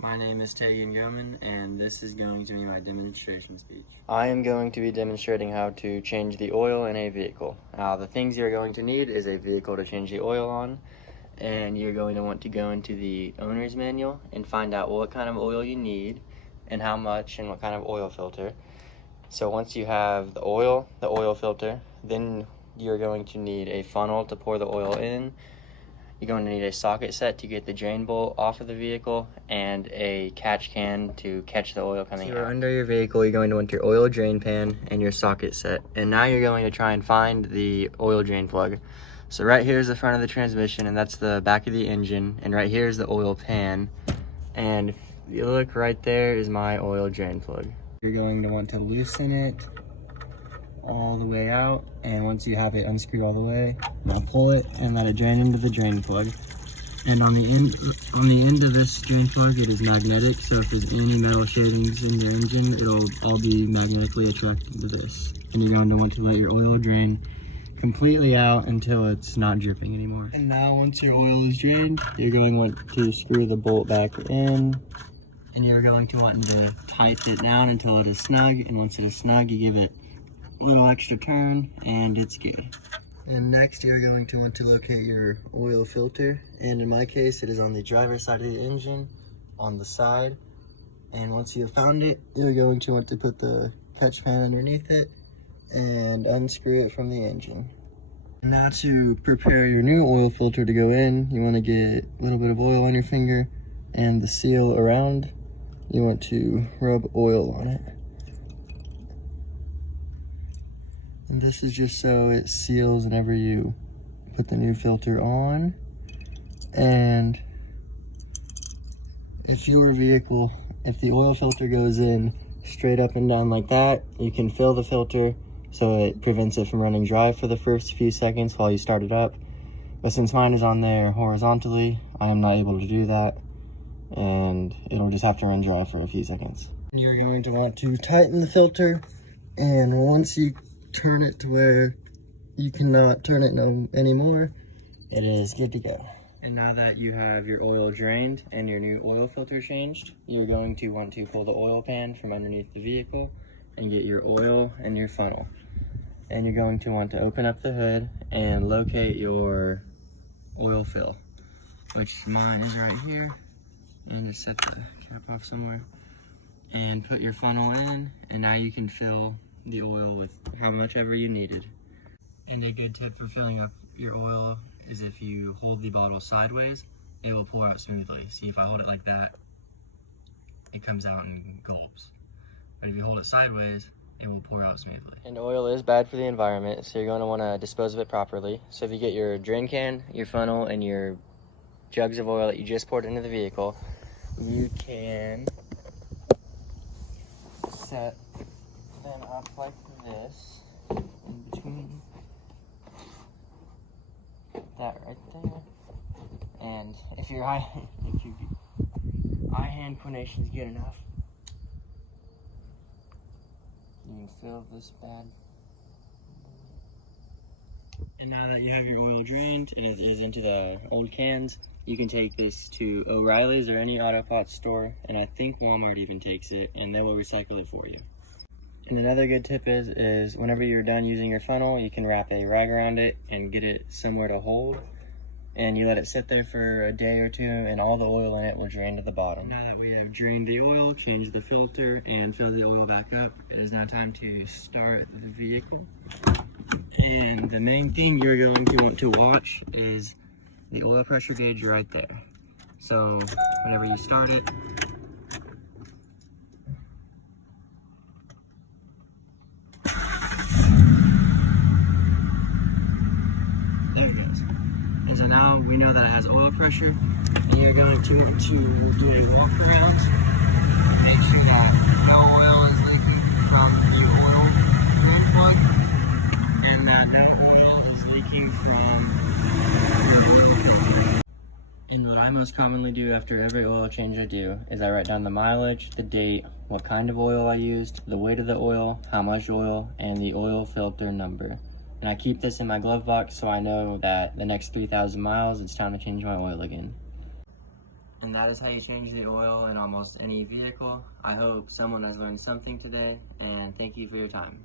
My name is Tegan Goman, and this is going to be my demonstration speech. I am going to be demonstrating how to change the oil in a vehicle. The things you're going to need is a vehicle to change the oil on, and you're going to want to go into the owner's manual and find out what kind of oil you need and how much and what kind of oil filter. So once you have the oil filter, then you're going to need a funnel to pour the oil in. You're going to need a socket set to get the drain bolt off of the vehicle and a catch can to catch the oil coming out. Under your vehicle, you're going to want your oil drain pan and your socket set. And now you're going to try and find the oil drain plug. So right here is the front of the transmission, and that's the back of the engine. And right here is the oil pan. And if you look right there is my oil drain plug. You're going to want to loosen it all the way out, and once you have it unscrewed all the way, now pull it and let it drain into the drain plug. And on the end of this drain plug, it is magnetic, so if there's any metal shavings in your engine, it'll all be magnetically attracted to this. And you're going to want to let your oil drain completely out until it's not dripping anymore. And now once your oil is drained, you're going to want to screw the bolt back in, and you're going to want to tighten it down until it is snug. And once it is snug, you give it a little extra turn and it's good. And next you're going to want to locate your oil filter, and in my case it is on the driver's side of the engine on the side. And once you have found it, you're going to want to put the catch pan underneath it and unscrew it from the engine. Now to prepare your new oil filter to go in, you want to get a little bit of oil on your finger, and the seal around, you want to rub oil on it. And this is just so it seals whenever you put the new filter on. And if the oil filter goes in straight up and down like that, you can fill the filter so it prevents it from running dry for the first few seconds while you start it up. But since mine is on there horizontally, I am not able to do that, and it'll just have to run dry for a few seconds. You're going to want to tighten the filter, and once you turn it to where you cannot turn it no anymore, it is good to go. And now that you have your oil drained and your new oil filter changed, you're going to want to pull the oil pan from underneath the vehicle and get your oil and your funnel. And you're going to want to open up the hood and locate your oil fill, which mine is right here. And just set the cap off somewhere and put your funnel in, and now you can fill the oil with how much ever you needed. And a good tip for filling up your oil is if you hold the bottle sideways, it will pour out smoothly. See, if I hold it like that, it comes out in gulps. But if you hold it sideways, it will pour out smoothly. And oil is bad for the environment, so you're going to want to dispose of it properly. So if you get your drain can, your funnel, and your jugs of oil that you just poured into the vehicle, you can set them up like this in between that right there. And if your eye-hand coordination is good enough, you can fill this bad. And now that you have your oil drained and it is into the old cans, you can take this to O'Reilly's or any auto parts store, and I think Walmart even takes it, and they will recycle it for you. And another good tip is whenever you're done using your funnel, you can wrap a rag around it and get it somewhere to hold, and you let it sit there for a day or two, and all the oil in it will drain to the bottom. Now that we have drained the oil, changed the filter, and filled the oil back up, it is now time to start the vehicle. And the main thing you're going to want to watch is the oil pressure gauge right there. So whenever you start it, there it goes. And so now we know that it has oil pressure. You're going to want to do a walk around. Make sure that no oil is leaking from the oil drain plug, and that no oil is leaking from. And what I most commonly do after every oil change I do is I write down the mileage, the date, what kind of oil I used, the weight of the oil, how much oil, and the oil filter number. And I keep this in my glove box so I know that the next 3,000 miles it's time to change my oil again. And that is how you change the oil in almost any vehicle. I hope someone has learned something today, and thank you for your time.